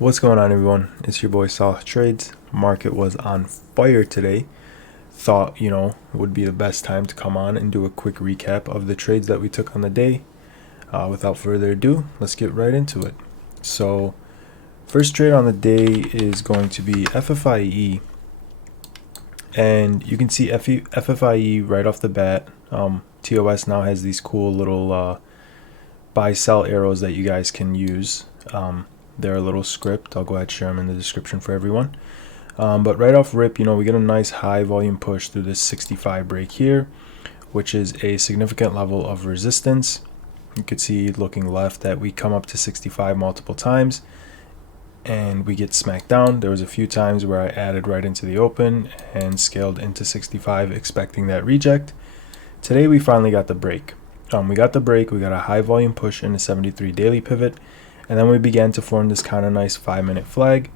What's going on, everyone? It's your boy Solid Trades. Market was on fire today. Thought, it would be the best time to come on and do a quick recap of the trades that we took on the day. Without further ado, let's get right into it. So, first trade on the day is going to be FFIE. And you can see FFIE right off the bat. TOS now has these cool little buy-sell arrows that you guys can use. They're a little script. I'll go ahead and share them in the description for everyone. But right off rip, we get a nice high volume push through this 65 break here, which is a significant level of resistance. You could see looking left that we come up to 65 multiple times and we get smacked down. There was a few times where I added right into the open and scaled into 65 expecting that reject. Today we finally got the break. We got a high volume push into 73 daily pivot, and then we began to form this kind of nice 5-minute flag.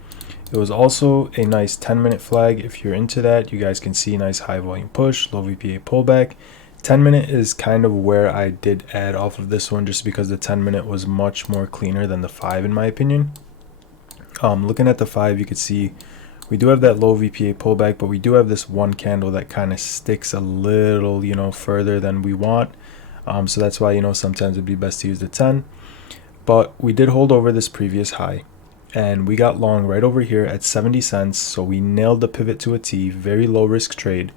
It was also a nice 10-minute flag. If you're into that, you guys can see nice high volume push, low VPA pullback. 10-minute is kind of where I did add off of this one, just because the 10-minute was much more cleaner than the 5 in my opinion. Looking at the 5, you can see we do have that low VPA pullback, but we do have this one candle that kind of sticks a little, further than we want. So that's why, sometimes it'd be best to use the 10. But we did hold over this previous high, and we got long right over here at 70 cents. So we nailed the pivot to a T, very low risk trade.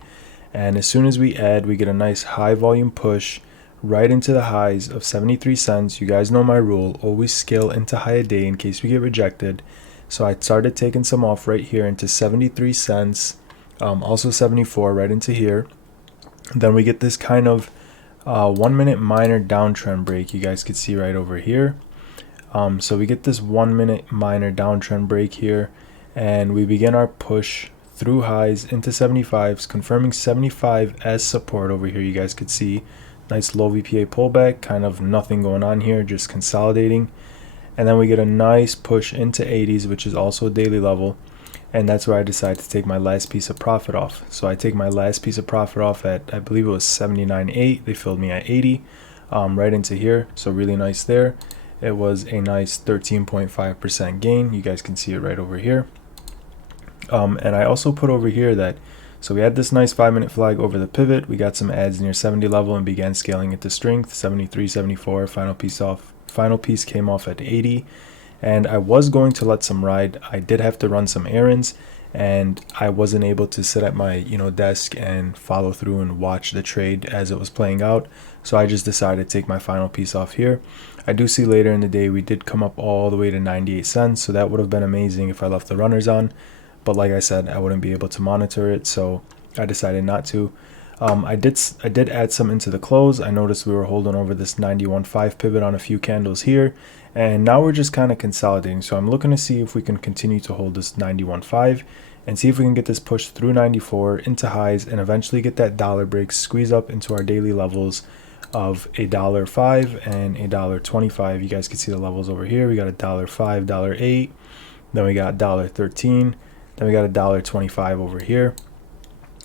And as soon as we add, we get a nice high volume push right into the highs of 73 cents. You guys know my rule, always scale into high a day in case we get rejected. So I started taking some off right here into 73 cents, also 74 right into here. Then we get this kind of 1-minute minor downtrend break. You guys could see right over here. So we get this 1-minute minor downtrend break here, and we begin our push through highs into 75s, confirming 75 as support over here. You guys could see nice low VPA pullback, kind of nothing going on here, just consolidating. And then we get a nice push into 80s, which is also a daily level. And that's where I decided to take my last piece of profit off. So I take my last piece of profit off at, I believe it was 79.8. They filled me at 80, right into here. So really nice there. It was a nice 13.5% gain. You guys can see it right over here. And I also put over here that, so we had this nice 5-minute flag over the pivot. We got some ads near 70 level and began scaling it to strength. 73, 74, final piece came off at 80. And I was going to let some ride. I did have to run some errands, and I wasn't able to sit at my desk and follow through and watch the trade as it was playing out. So I just decided to take my final piece off here. I do see later in the day we did come up all the way to 98 cents, so that would have been amazing if I left the runners on. But like I said, I wouldn't be able to monitor it, so I decided not to. I did add some into the close. I noticed we were holding over this 91.5 pivot on a few candles here, and now we're just kind of consolidating. So I'm looking to see if we can continue to hold this 91.5 and see if we can get this push through 94 into highs and eventually get that dollar break, squeeze up into our daily levels of $1.05 and $1.25. You guys can see the levels over here. We got $1.05, $1.08, then we got $1.13, then we got $1.25 over here.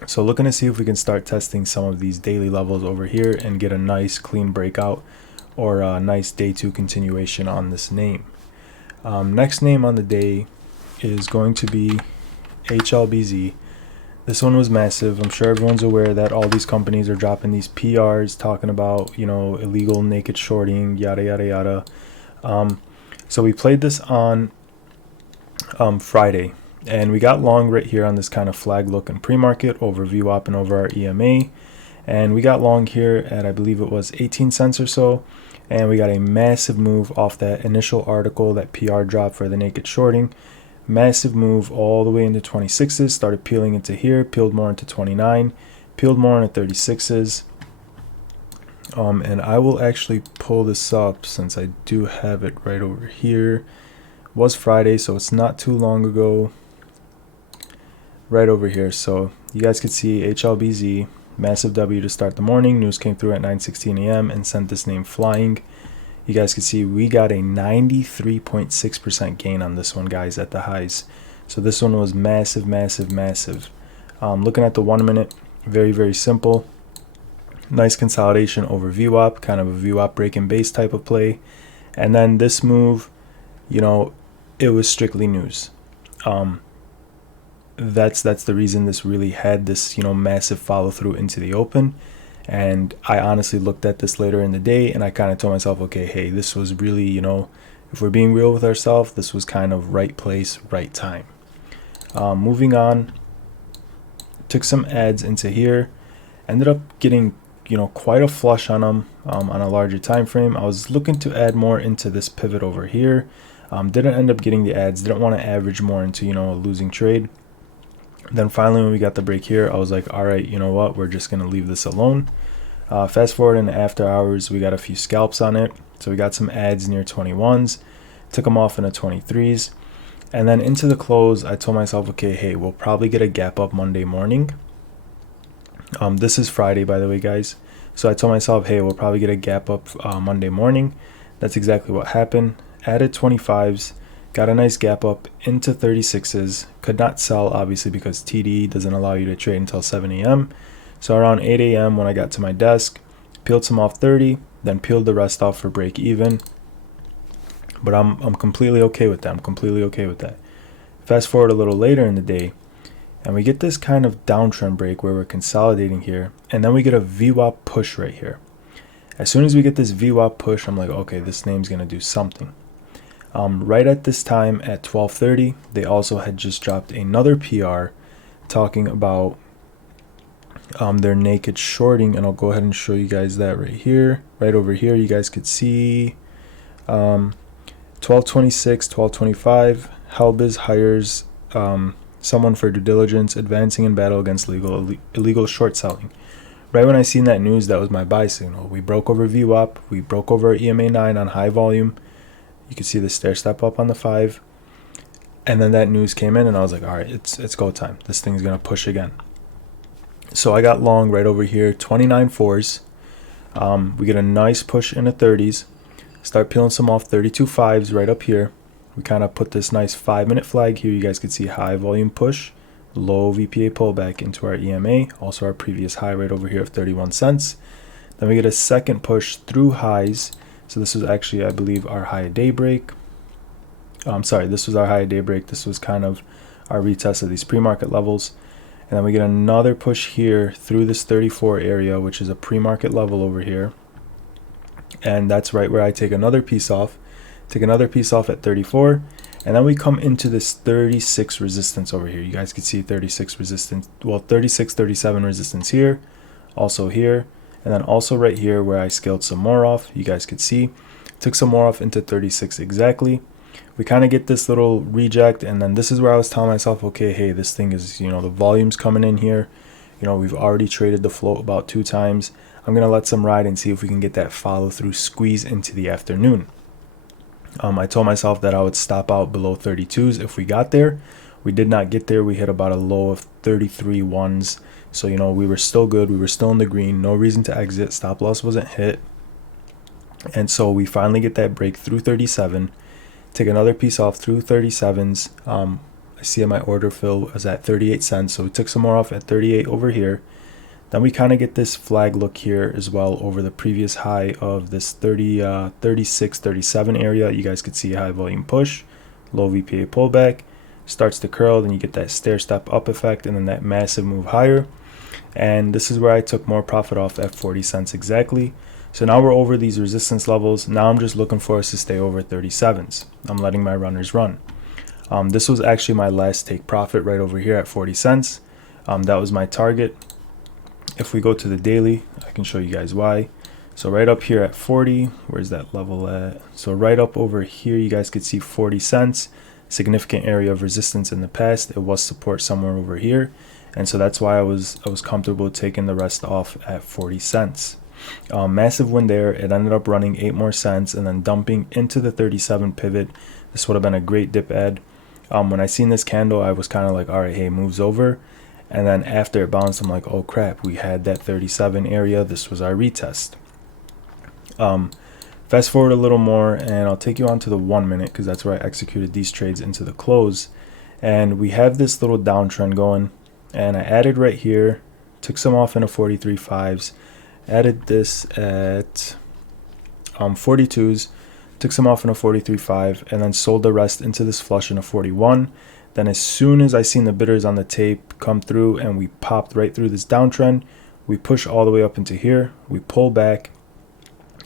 So looking to see if we can start testing some of these daily levels over here and get a nice clean breakout or a nice day 2 continuation on this name. Next name on the day is going to be HLBZ. This one was massive. I'm sure everyone's aware that all these companies are dropping these PRs talking about, illegal naked shorting, yada, yada, yada. So we played this on Friday. And we got long right here on this kind of flag look in pre-market over VWAP and over our EMA. And we got long here at, I believe it was 18 cents or so. And we got a massive move off that initial article, that PR drop for the naked shorting. Massive move all the way into 26s, started peeling into here, peeled more into 29, peeled more into 36s. And I will actually pull this up since I do have it right over here. It was Friday, so it's not too long ago. Right over here, so you guys could see HLBZ, massive W to start the morning. News came through at 9:16 a.m. and sent this name flying. You guys could see we got a 93.6% gain on this one, guys, at the highs. So this one was massive, massive, massive. Looking at the 1 minute, very, very simple. Nice consolidation over kind of a VWAP break and base type of play. And then this move, it was strictly news. That's the reason this really had this, massive follow through into the open. And I honestly looked at this later in the day and I kind of told myself, okay, hey, this was really, if we're being real with ourselves, this was kind of right place, right time. Moving on, took some ads into here, ended up getting, quite a flush on them on a larger time frame. I was looking to add more into this pivot over here. Didn't end up getting the ads, didn't want to average more into, a losing trade. Then finally, when we got the break here, I was like, all right, you know what? We're just going to leave this alone. Fast forward in the after hours, we got a few scalps on it. So we got some ads near 21s, took them off in the 23s. And then into the close, I told myself, okay, hey, we'll probably get a gap up Monday morning. This is Friday, by the way, guys. So I told myself, hey, we'll probably get a gap up Monday morning. That's exactly what happened. Added 25s. Got a nice gap up into 36s. Could not sell, obviously, because TD doesn't allow you to trade until 7 a.m. So around 8 a.m. when I got to my desk, peeled some off 30, then peeled the rest off for break even. But I'm completely okay with that. Fast forward a little later in the day, and we get this kind of downtrend break where we're consolidating here, and then we get a VWAP push right here. As soon as we get this VWAP push, I'm like, okay, this name's going to do something. Right at this time at 12:30, they also had just dropped another PR talking about their naked shorting, and I'll go ahead and show you guys that right here. Right over here, you guys could see 12:26, 12:25, HLBZ hires someone for due diligence, advancing in battle against illegal short selling. Right when I seen that news, that was my buy signal. We broke over VWAP, we broke over EMA 9 on high volume. You can see the stair step up on the 5. And then that news came in and I was like, all right, it's go time. This thing's going to push again. So I got long right over here, 29 fours. We get a nice push in the 30s. Start peeling some off 32 fives right up here. We kind of put this nice 5-minute flag here. You guys can see high volume push, low VPA pullback into our EMA. Also our previous high right over here of 31 cents. Then we get a second push through highs. So this was actually, I believe, our high daybreak. This was our high daybreak. This was kind of our retest of these pre-market levels. And then we get another push here through this 34 area, which is a pre-market level over here. And that's right where I take another piece off. Take another piece off at 34. And then we come into this 36 resistance over here. You guys can see 36 resistance. Well, 36, 37 resistance here. Also here. And then also right here where I scaled some more off, you guys could see, took some more off into 36 exactly. We kind of get this little reject, and then this is where I was telling myself, okay, hey, this thing is, the volume's coming in here. We've already traded the float about 2 times. I'm going to let some ride and see if we can get that follow through squeeze into the afternoon. I told myself that I would stop out below 32s if we got there. We did not get there. We hit about a low of 33 ones. So, we were still good. We were still in the green. No reason to exit. Stop loss wasn't hit. And so we finally get that break through 37. Take another piece off through 37s. I see my order fill was at 38 cents. So we took some more off at 38 over here. Then we kind of get this flag look here as well over the previous high of this 36, 37 area. You guys could see a high volume push, low VPA pullback, starts to curl. Then you get that stair step up effect and then that massive move higher. And this is where I took more profit off at 40 cents exactly. So now we're over these resistance levels. Now I'm just looking for us to stay over 37s. I'm letting my runners run. This was actually my last take profit right over here at 40 cents. That was my target. If we go to the daily, I can show you guys why. So right up here at 40, where's that level at? So right up over here, you guys could see 40 cents. Significant area of resistance in the past. It was support somewhere over here. And so that's why I was comfortable taking the rest off at 40 cents. Massive win there. It ended up running 8 more cents and then dumping into the 37 pivot. This would have been a great dip add. When I seen this candle, I was kind of like, all right, hey, moves over. And then after it bounced, I'm like, oh crap, we had that 37 area. This was our retest. Fast forward a little more and I'll take you on to the 1 minute because that's where I executed these trades into the close. And we have this little downtrend going. And I added right here, took some off into 43 fives, added this at 42s, took some off in a 43.5, and then sold the rest into this flush in a 41. Then as soon as I seen the bidders on the tape come through and we popped right through this downtrend, we push all the way up into here, we pull back,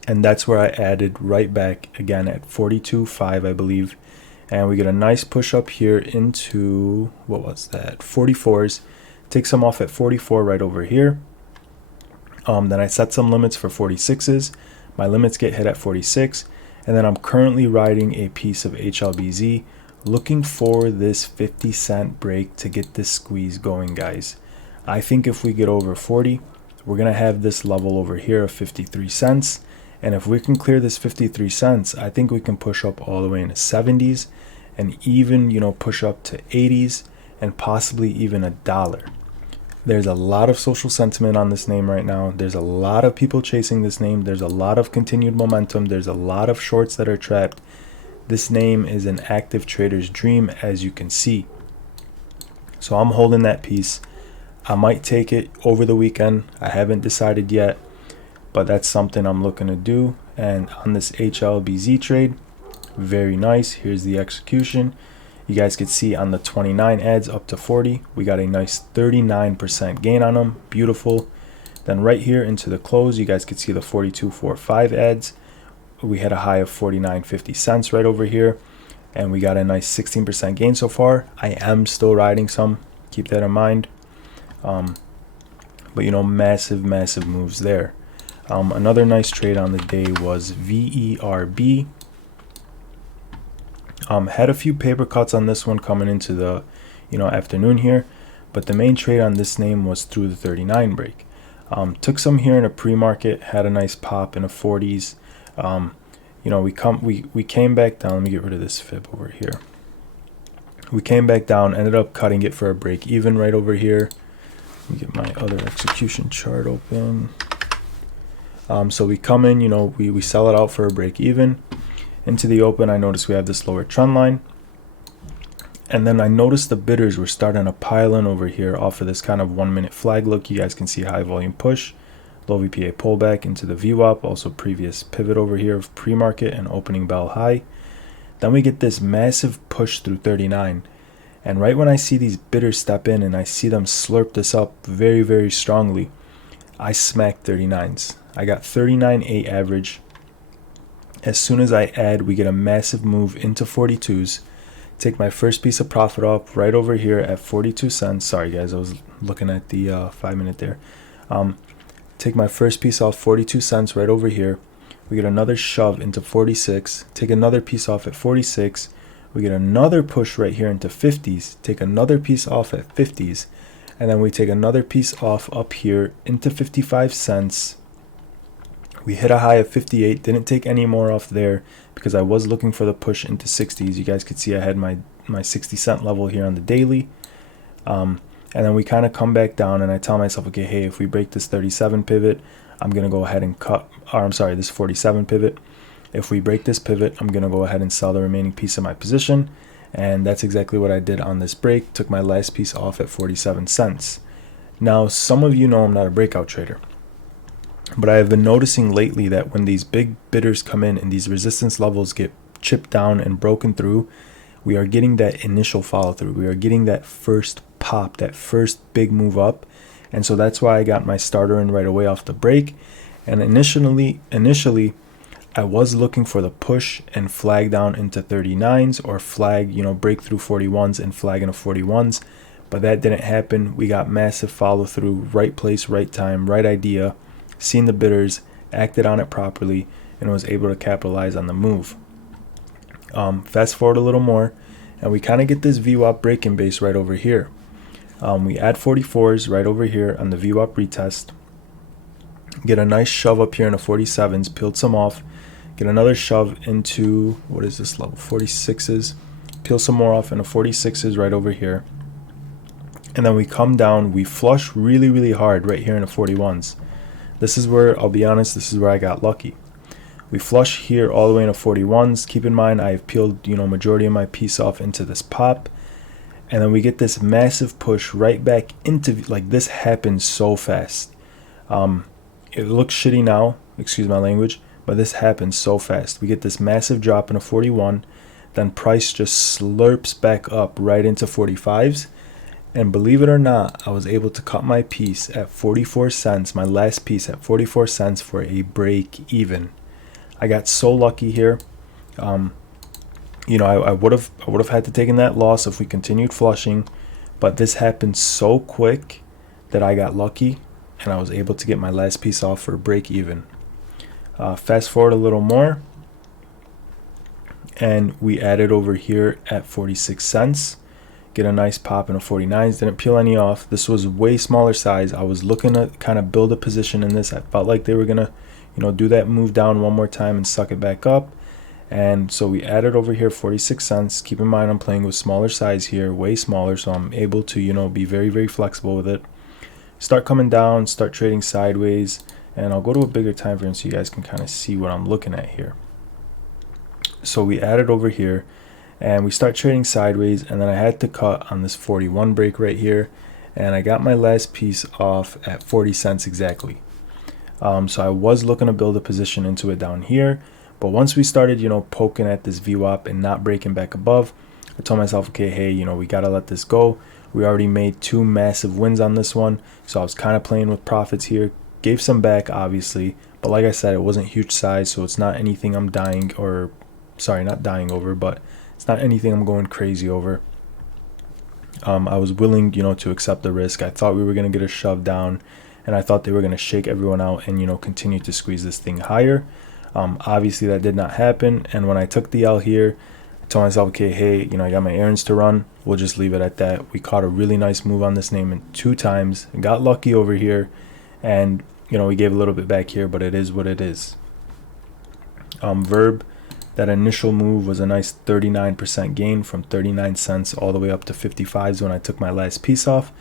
and that's where I added right back again at 42.5, I believe. And we get a nice push up here into, what was that, 44s. Take some off at 44 right over here. Then I set some limits for 46s. My limits get hit at 46. And then I'm currently riding a piece of HLBZ, looking for this 50-cent break to get this squeeze going, guys. I think if we get over 40, we're going to have this level over here of 53 cents. And if we can clear this 53 cents, I think we can push up all the way into 70s and even, push up to 80s and possibly even $1. There's a lot of social sentiment on this name right now. There's a lot of people chasing this name. There's a lot of continued momentum. There's a lot of shorts that are trapped. This name is an active trader's dream, as you can see. So I'm holding that piece. I might take it over the weekend. I haven't decided yet, but that's something I'm looking to do. And on this HLBZ trade, very nice. Here's the execution. You guys could see on the 29 ads up to 40, we got a nice 39% gain on them. Beautiful. Then right here into the close, you guys could see the 42.45 ads. We had a high of 49.50 cents right over here, and we got a nice 16% gain so far. I am still riding some, keep that in mind. But massive moves there. Another nice trade on the day was VERB. Had a few paper cuts on this one coming into the afternoon here, but the main trade on this name was through the 39 break. Took some here in a pre-market, had a nice pop in the 40s. We came back down. Let me get rid of this fib over here. We came back down, ended up cutting it for a break even right over here. Let me get my other execution chart open. So we come in, we sell it out for a break even. Into the open, I noticed we have this lower trend line. And then I noticed the bidders were starting to pile in over here off of this kind of 1 minute flag look. You guys can see high volume push, low VPA pullback into the VWAP, also previous pivot over here of pre-market and opening bell high. Then we get this massive push through 39. And right when I see these bidders step in and I see them slurp this up very, very strongly, I smacked 39s. I got 39.8 average. As soon as I add, we get a massive move into 42s. Take my first piece of profit up right over here at 42 cents. Sorry guys, I was looking at the 5 minute there. Take my first piece off 42 cents right over here. We get another shove into 46. Take another piece off at 46. We get another push right here into 50s. Take another piece off at 50s. And then we take another piece off up here into 55 cents. We hit a high of 58, didn't take any more off there because I was looking for the push into 60s. You guys could see I had my 60 cent level here on the daily. And then we kind of come back down and I tell myself, okay, hey, if we break this 37 pivot, I'm going to go ahead and this 47 pivot. If we break this pivot, I'm going to go ahead and sell the remaining piece of my position. And that's exactly what I did on this break. Took my last piece off at 47 cents. Now, some of you know I'm not a breakout trader. But I have been noticing lately that when these big bidders come in and these resistance levels get chipped down and broken through, we are getting that initial follow through. We are getting that first pop, that first big move up. And so that's why I got my starter in right away off the break. And initially, I was looking for the push and flag down into 39s or flag, break through 41s and flag into 41s. But that didn't happen. We got massive follow through, right place, right time, right idea. Seen the bidders, acted on it properly, and was able to capitalize on the move. Fast forward a little more, and we kind of get this VWAP break-in base right over here. We add 44s right over here on the VWAP retest. Get a nice shove up here in the 47s, peeled some off. Get another shove into, what is this level, 46s. Peel some more off in the 46s right over here. And then we come down, we flush really, really hard right here in the 41s. This is where, I'll be honest, this is where I got lucky. We flush here all the way into 41s. Keep in mind, I have peeled, majority of my piece off into this pop. And then we get this massive push right back into, this happens so fast. It looks shitty now, excuse my language, but this happens so fast. We get this massive drop in a 41, then price just slurps back up right into 45s. And believe it or not, I was able to cut my piece at 44 cents, my last piece at 44 cents for a break even. I got so lucky here. I would have had to take in that loss if we continued flushing, but this happened so quick that I got lucky and I was able to get my last piece off for a break even. Fast forward a little more, and we added over here at 46 cents. Get a nice pop in a 49s. Didn't peel any off. This was way smaller size. I was looking to kind of build a position in this. I felt like they were gonna, do that move down one more time and suck it back up. And so we added over here 46 cents. Keep in mind I'm playing with smaller size here, way smaller, so I'm able to, be very, very flexible with it. Start coming down, start trading sideways, and I'll go to a bigger time frame so you guys can kind of see what I'm looking at here. So we added over here, and we start trading sideways, and then I had to cut on this 41 break right here, and I got my last piece off at 40 cents exactly. So I was looking to build a position into it down here, but once we started, poking at this VWAP and not breaking back above, I told myself, okay, hey, we got to let this go. We already made 2 massive wins on this one, so I was kind of playing with profits here. Gave some back, obviously, but like I said, it wasn't huge size, so it's not anything I'm not dying over, but it's not anything I'm going crazy over. I was willing, to accept the risk. I thought we were going to get a shove down, and I thought they were going to shake everyone out and, continue to squeeze this thing higher. Obviously, that did not happen, and when I took the L here, I told myself, okay, hey, I got my errands to run. We'll just leave it at that. We caught a really nice move on this name 2 times. Got lucky over here, and, we gave a little bit back here, but it is what it is. Verb. That initial move was a nice 39% gain from 39 cents all the way up to 55s when I took my last piece off.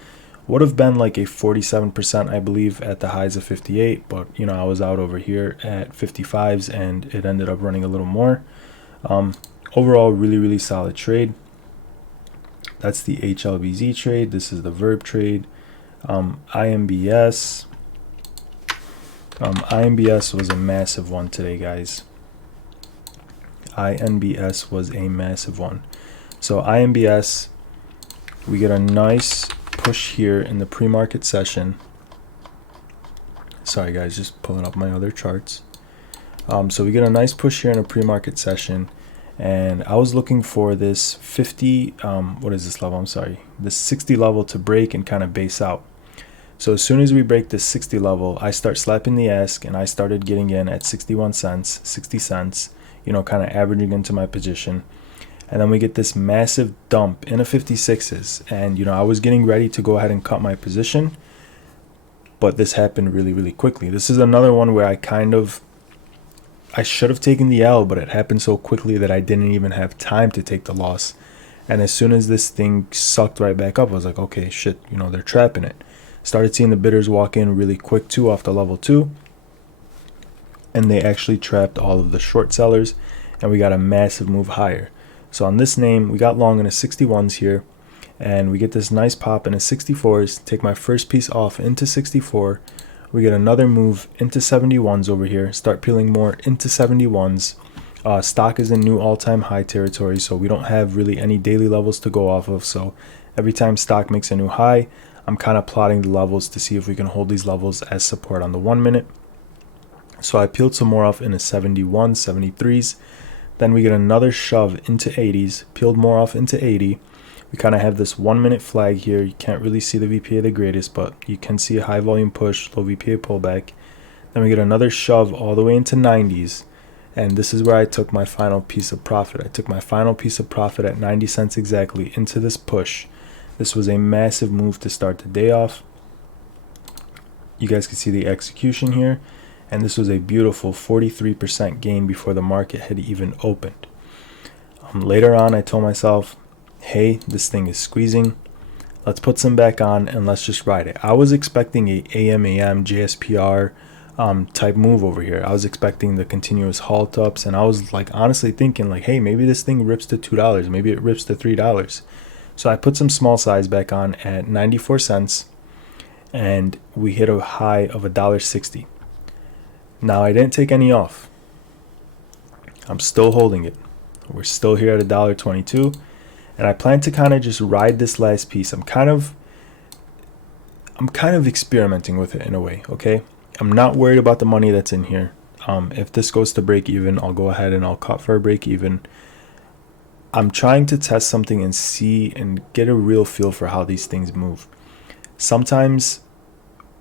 Would have been like a 47%, I believe, at the highs of 58, but I was out over here at 55s and it ended up running a little more. Overall, really, really solid trade. That's the HLBZ trade. This is the Verb trade. IMBS. IMBS was a massive one today, guys. INBS was a massive one. So INBS, we get a nice push here in the pre-market session. Sorry guys, just pulling up my other charts. So we get a nice push here in a pre-market session, and I was looking for this 50, what is this level? I'm sorry, this 60 level to break and kind of base out. So as soon as we break this 60 level, I start slapping the ask, and I started getting in at 61 cents, 60 cents. Kind of averaging into my position. And then we get this massive dump in a 56s. And, I was getting ready to go ahead and cut my position, but this happened really, really quickly. This is another one where I should have taken the L, but it happened so quickly that I didn't even have time to take the loss. And as soon as this thing sucked right back up, I was like, okay, shit, they're trapping it. Started seeing the bidders walk in really quick too off the level 2. And they actually trapped all of the short sellers, and we got a massive move higher. So on this name, we got long in a 61s here, and we get this nice pop in a 64s. Take my first piece off into 64. We get another move into 71s over here. Start peeling more into 71s. Stock is in new all-time high territory, so we don't have really any daily levels to go off of. So every time stock makes a new high, I'm kind of plotting the levels to see if we can hold these levels as support on the 1 minute. So I peeled some more off in a 71, 73s. Then we get another shove into 80s, peeled more off into 80. We kind of have this 1 minute flag here. You can't really see the VPA the greatest, but you can see a high volume push, low VPA pullback. Then we get another shove all the way into 90s. And this is where I took my final piece of profit. I took my final piece of profit at 90 cents exactly into this push. This was a massive move to start the day off. You guys can see the execution here. And this was a beautiful 43% gain before the market had even opened. Later on, I told myself, hey, this thing is squeezing. Let's put some back on and let's just ride it. I was expecting a AM JSPR type move over here. I was expecting the continuous halt ups, and I was like honestly thinking like, hey, maybe this thing rips to $2. Maybe it rips to $3. So I put some small size back on at 94 cents, and we hit a high of $1.60. Now I didn't take any off. I'm still holding it. We're still here at $1.22, and I plan to kind of just ride this last piece. I'm kind of experimenting with it in a way, okay? I'm not worried about the money that's in here. If this goes to break even, I'll go ahead and I'll cut for a break even. I'm trying to test something and see and get a real feel for how these things move. Sometimes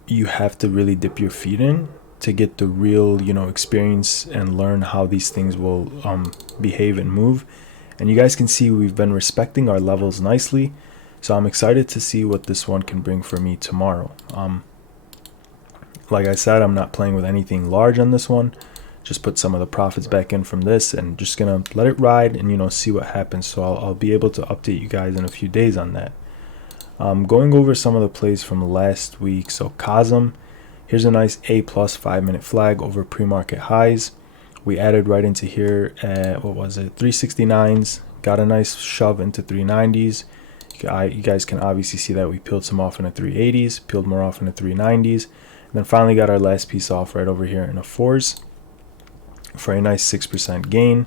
you have to really dip your feet in to get the real, experience and learn how these things will behave and move. And you guys can see we've been respecting our levels nicely. So I'm excited to see what this one can bring for me tomorrow. Like I said, I'm not playing with anything large on this one. Just put some of the profits back in from this and just gonna let it ride and see what happens. So I'll be able to update you guys in a few days on that. Going over some of the plays from last week. So Cosm, here's a nice A+ 5-minute flag over pre-market highs. We added right into here at 369s, got a nice shove into 390s. You guys can obviously see that we peeled some off in the 380s, peeled more off in the 390s, and then finally got our last piece off right over here in the 4s for a nice 6% gain.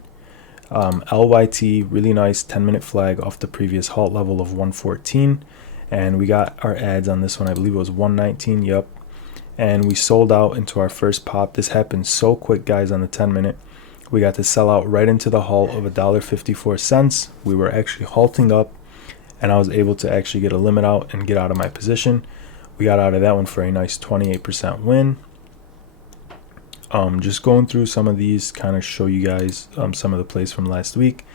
LYT, really nice 10-minute flag off the previous halt level of 114, and we got our ads on this one. I believe it was 119. Yep. And we sold out into our first pop. This happened so quick, guys. On the 10-minute, we got to sell out right into the halt of $1.54. We were actually halting up, and I was able to actually get a limit out and get out of my position. We got out of that one for a nice 28% win. Just going through some of these, kind of show you guys some of the plays from last week.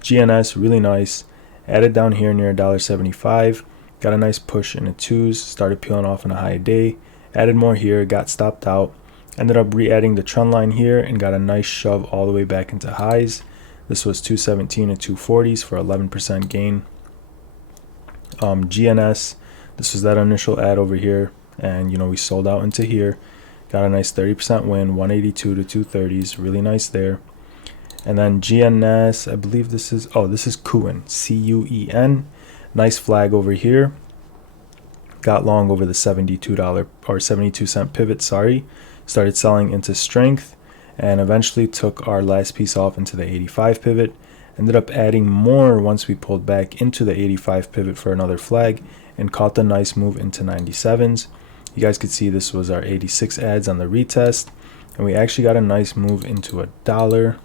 GNS, really nice. Added down here near $1.75. Got a nice push in the 2s. Started peeling off in a high day. Added more here. Got stopped out. Ended up re-adding the trend line here and got a nice shove all the way back into highs. This was 217 and 240s for 11% gain. GNS, this was that initial ad over here, and we sold out into here. Got a nice 30% win, 182 to 230s, really nice there. And then GNS, I believe this is Cuen, C-U-E-N. Nice flag over here. Got long over the $72 or 72 cent pivot, started selling into strength, and eventually took our last piece off into the 85 pivot. Ended up adding more once we pulled back into the 85 pivot for another flag and caught the nice move into 97s. You guys could see this was our 86 ads on the retest, and we actually got a nice move into $1.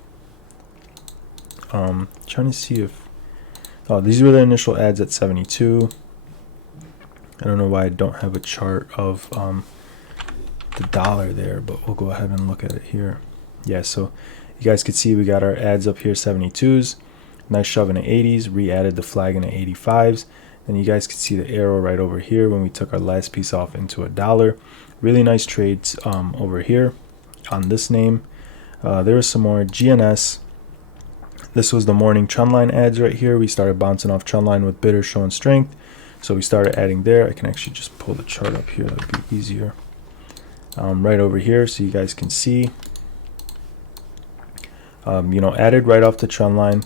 Trying to see if these were the initial ads at 72. I don't know why I don't have a chart of the dollar there, but we'll go ahead and look at it here. Yeah, so you guys could see we got our ads up here, 72s, nice shove in the 80s, re-added the flag in the 85s. Then you guys could see the arrow right over here when we took our last piece off into $1. Really nice trades over here on this name. There was some more GNS. This was the morning trendline ads right here. We started bouncing off trendline with bidder showing strength. So we started adding there. I can actually just pull the chart up here. That would be easier. Right over here so you guys can see. Added right off the trend line.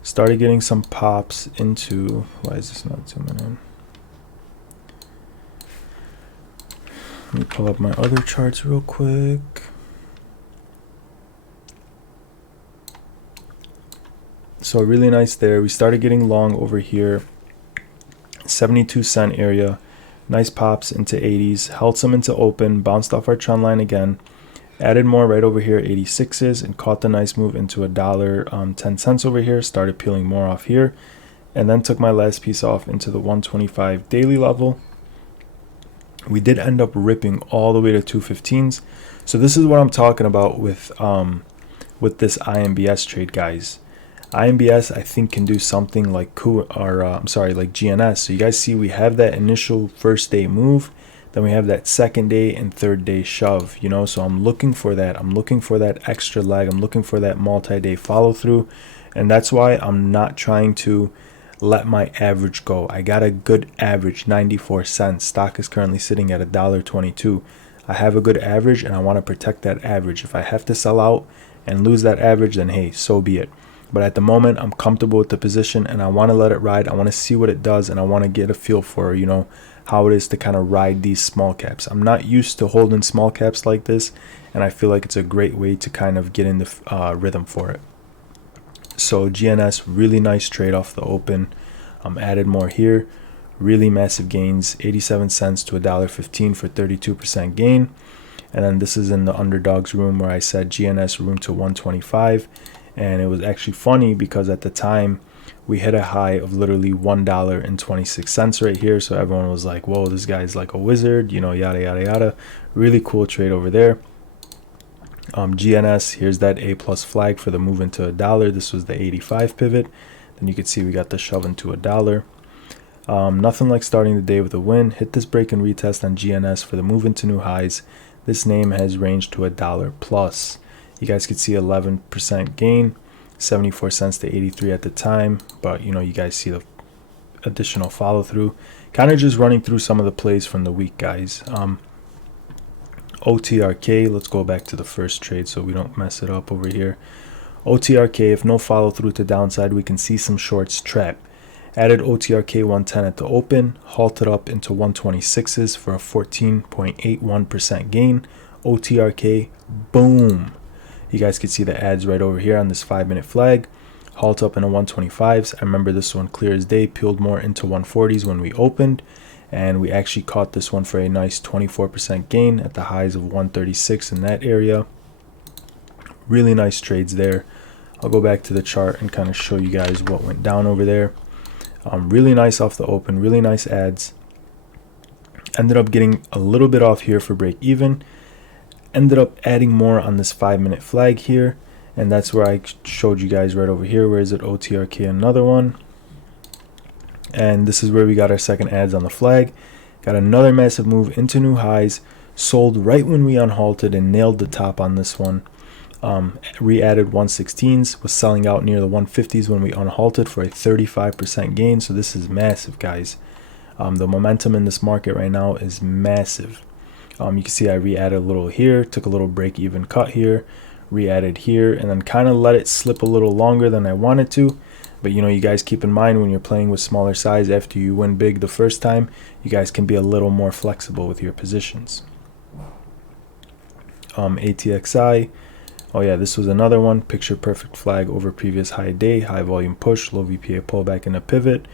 Started getting some pops into, why is this not zooming in? Let me pull up my other charts real quick. So really nice there. We started getting long over here, 72 cent area. Nice pops into 80s, held some into open, bounced off our trend line again. Added more right over here, 86s, and caught the nice move into $1.10 over here. Started peeling more off here, and then took my last piece off into the 125 daily level. We did end up ripping all the way to 215s. So this is what I'm talking about with this IMBS trade, guys. IMBS I think can do something like like GNS. So you guys see we have that initial first day move. Then we have that second day and third day shove, so I'm looking for that. I'm looking for that extra leg. I'm looking for that multi-day follow through. And that's why I'm not trying to let my average go. I got a good average, 94 cents. Stock is currently sitting at $1.22. I have a good average and I want to protect that average. If I have to sell out and lose that average, then hey, so be it. But at the moment, I'm comfortable with the position and I want to let it ride. I want to see what it does and I want to get a feel for, how it is to kind of ride these small caps. I'm not used to holding small caps like this, and I feel like it's a great way to kind of get in the rhythm for it. So GNS, really nice trade off the open. Added more here. Really massive gains, 87 cents to $1.15 for 32% gain. And then this is in the underdogs room where I said GNS room to 125. And it was actually funny because at the time we hit a high of literally $1.26 right here. So everyone was like, whoa, this guy's like a wizard, you know, yada, yada, yada. Really cool trade over there. GNS, here's that A plus flag for the move into $1. This was the 85 pivot. Then you can see we got the shove into $1. Nothing like starting the day with a win. Hit this break and retest on GNS for the move into new highs. This name has ranged to $1 plus. You guys could see 11% gain, 74 cents to 83 at the time. But you know, you guys see the additional follow through. Kind of just running through some of the plays from the week, guys. OTRK, let's go back to the first trade so we don't mess it up over here. OTRK, if no follow through to downside, we can see some shorts trap. Added OTRK 110 at the open, halted up into 126s for a 14.81% gain. OTRK, boom. You guys can see the ads right over here on this 5-minute flag. Halt up into 125s. I remember this one clear as day, peeled more into 140s when we opened. And we actually caught this one for a nice 24% gain at the highs of 136 in that area. Really nice trades there. I'll go back to the chart and kind of show you guys what went down over there. Really nice off the open, really nice ads. Ended up getting a little bit off here for break even. Ended up adding more on this 5-minute flag here. And that's where I showed you guys right over here. Where is it? OTRK, another one. And this is where we got our second ads on the flag. Got another massive move into new highs. Sold right when we unhalted and nailed the top on this one. Re-added 116s, was selling out near the 150s when we unhalted for a 35% gain. So this is massive, guys. The momentum in this market right now is massive. You can see I re-added a little here, took a little break even cut here, re-added here, and then kind of let it slip a little longer than I wanted to. But you know, you guys keep in mind when you're playing with smaller size after you win big the first time, you guys can be a little more flexible with your positions. ATXI. Oh yeah, this was another one. Picture perfect flag over previous high day, high volume push, low VPA pullback in a pivot.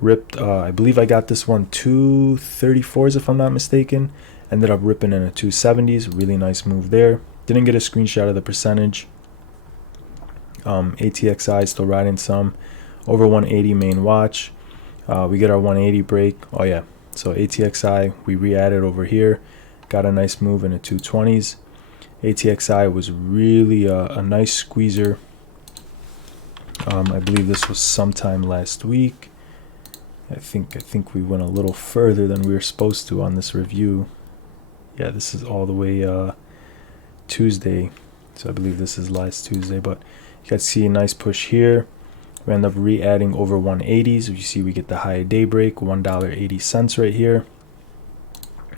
Ripped, I believe I got this one 234s if I'm not mistaken. Ended up ripping in a 270s. Really nice move there. Didn't get a screenshot of the percentage. ATXI still riding some. Over 180 main watch. We get our 180 break. Oh yeah, so ATXI we re-added over here. Got a nice move in the 220s. ATXI was really a nice squeezer. I believe this was sometime last week. I think we went a little further than we were supposed to on this review. Yeah, this is all the way Tuesday. So I believe this is last Tuesday, but you guys see a nice push here. We end up re-adding over 180s. You see we get the high daybreak, $1.80 right here.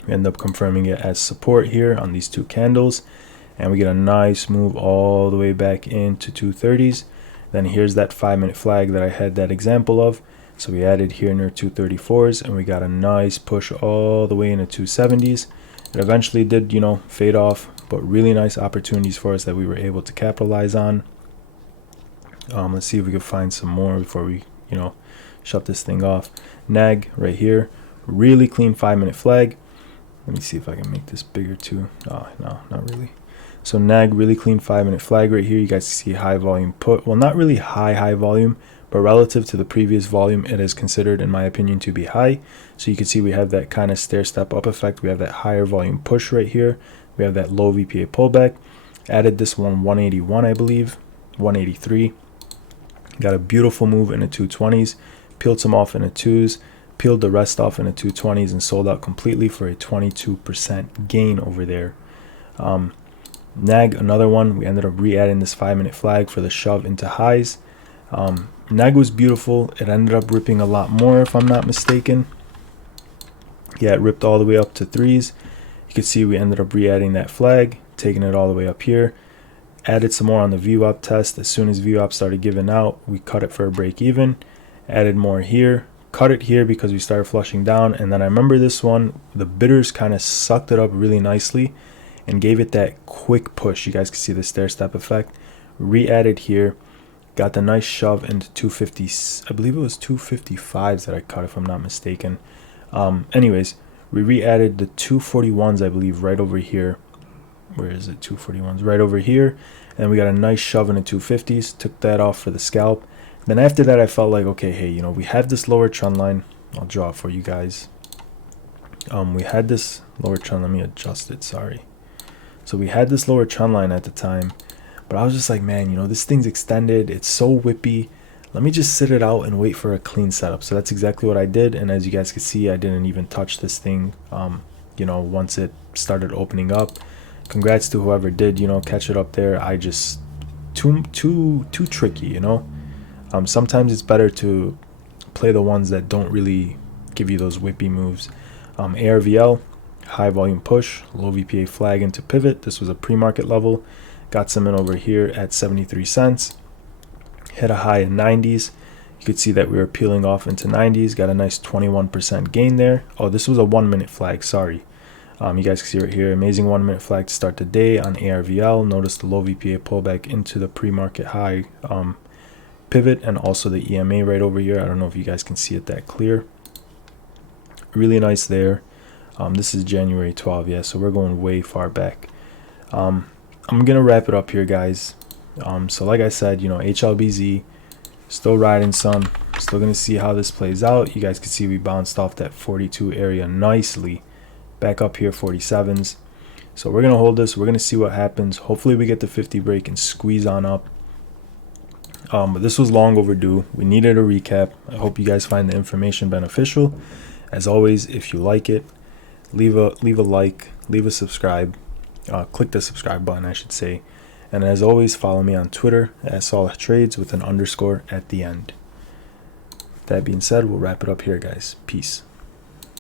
We end up confirming it as support here on these two candles. And we get a nice move all the way back into 230s. Then here's that 5-minute flag that I had that example of. So we added here near 234s and we got a nice push all the way into 270s. It eventually did, you know, fade off, but really nice opportunities for us that we were able to capitalize on. Let's see if we can find some more before we, you know, shut this thing off. NAG right here, really clean 5-minute flag. Let me see if I can make this bigger too. Oh, no, not really. So NAG, really clean 5-minute flag right here. You guys see high volume put. Well, not really high volume, but relative to the previous volume, it is considered, in my opinion, to be high. So you can see we have that kind of stair step up effect. We have that higher volume push right here. We have that low VPA pullback. Added this one 181, I believe, 183. Got a beautiful move in the 220s. Peeled some off in the 2s. Peeled the rest off in the 220s and sold out completely for a 22% gain over there. NAG, another one. We ended up re-adding this 5-minute flag for the shove into highs. NAG was beautiful. It ended up ripping a lot more if I'm not mistaken. Yeah, it ripped all the way up to 3s. You can see we ended up re-adding that flag, taking it all the way up here. Added some more on the VWAP test. As soon as VWAP started giving out, we cut it for a break even. Added more here. Cut it here because we started flushing down. And then I remember this one, the bidders kind of sucked it up really nicely and gave it that quick push. You guys can see the stair step effect. Re-added here. Got the nice shove into 250. I believe it was 255s that I cut, if I'm not mistaken. Anyways, we re-added the 241s, I believe, right over here. Where is it? 241s right over here. And we got a nice shove in the 250s. Took that off for the scalp. Then after that, I felt like, okay, hey, we have this lower trend line. I'll draw it for you guys. We had this lower trend. Let me adjust it. Sorry. So we had this lower trend line at the time. But I was just like, man, this thing's extended. It's so whippy. Let me just sit it out and wait for a clean setup. So that's exactly what I did. And as you guys can see, I didn't even touch this thing, once it started opening up. Congrats to whoever did, catch it up there. I just, too tricky, Sometimes it's better to play the ones that don't really give you those whippy moves. ARVL, high volume push, low VPA flag into pivot. This was a pre-market level. Got some in over here at 73 cents. Hit a high in 90s. You could see that we were peeling off into 90s. Got a nice 21% gain there. Oh, this was a 1 minute flag. Sorry. You guys can see right here. Amazing 1 minute flag to start the day on ARVL. Notice the low VPA pullback into the pre-market high pivot, and also the EMA right over here. I don't know if you guys can see it that clear. Really nice there. This is January 12th. Yeah, so we're going way far back. I'm gonna wrap it up here, guys. So like I said, HLBZ still riding some. Still gonna see how this plays out. You guys can see we bounced off that 42 area nicely, back up here 47s. So we're gonna hold this. We're gonna see what happens. Hopefully we get the 50 break and squeeze on up. But this was long overdue. We needed a recap. I hope you guys find the information beneficial. As always, if you like it, leave a like, leave a subscribe. Click the subscribe button, I should say. And as always, follow me on Twitter at @SalehTrades with an underscore at the end. That being said, we'll wrap it up here, guys. Peace.